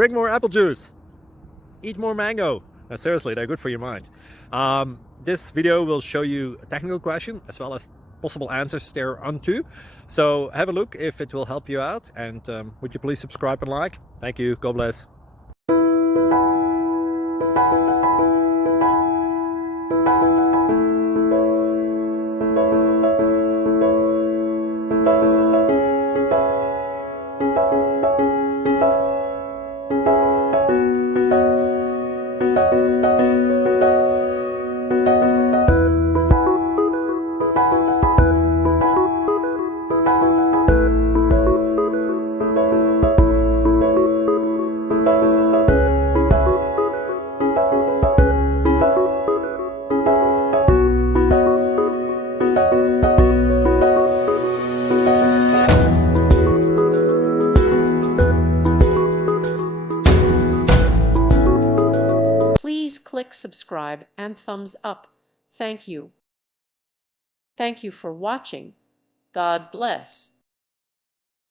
drink more apple juice, eat more mango. No, seriously, they're good for your mind. This video will show you a technical question as well as possible answers thereunto. So have a look if it will help you out, and would you please subscribe and like? Thank you. God bless. Please click subscribe and thumbs up. Thank you. Thank you for watching. God bless.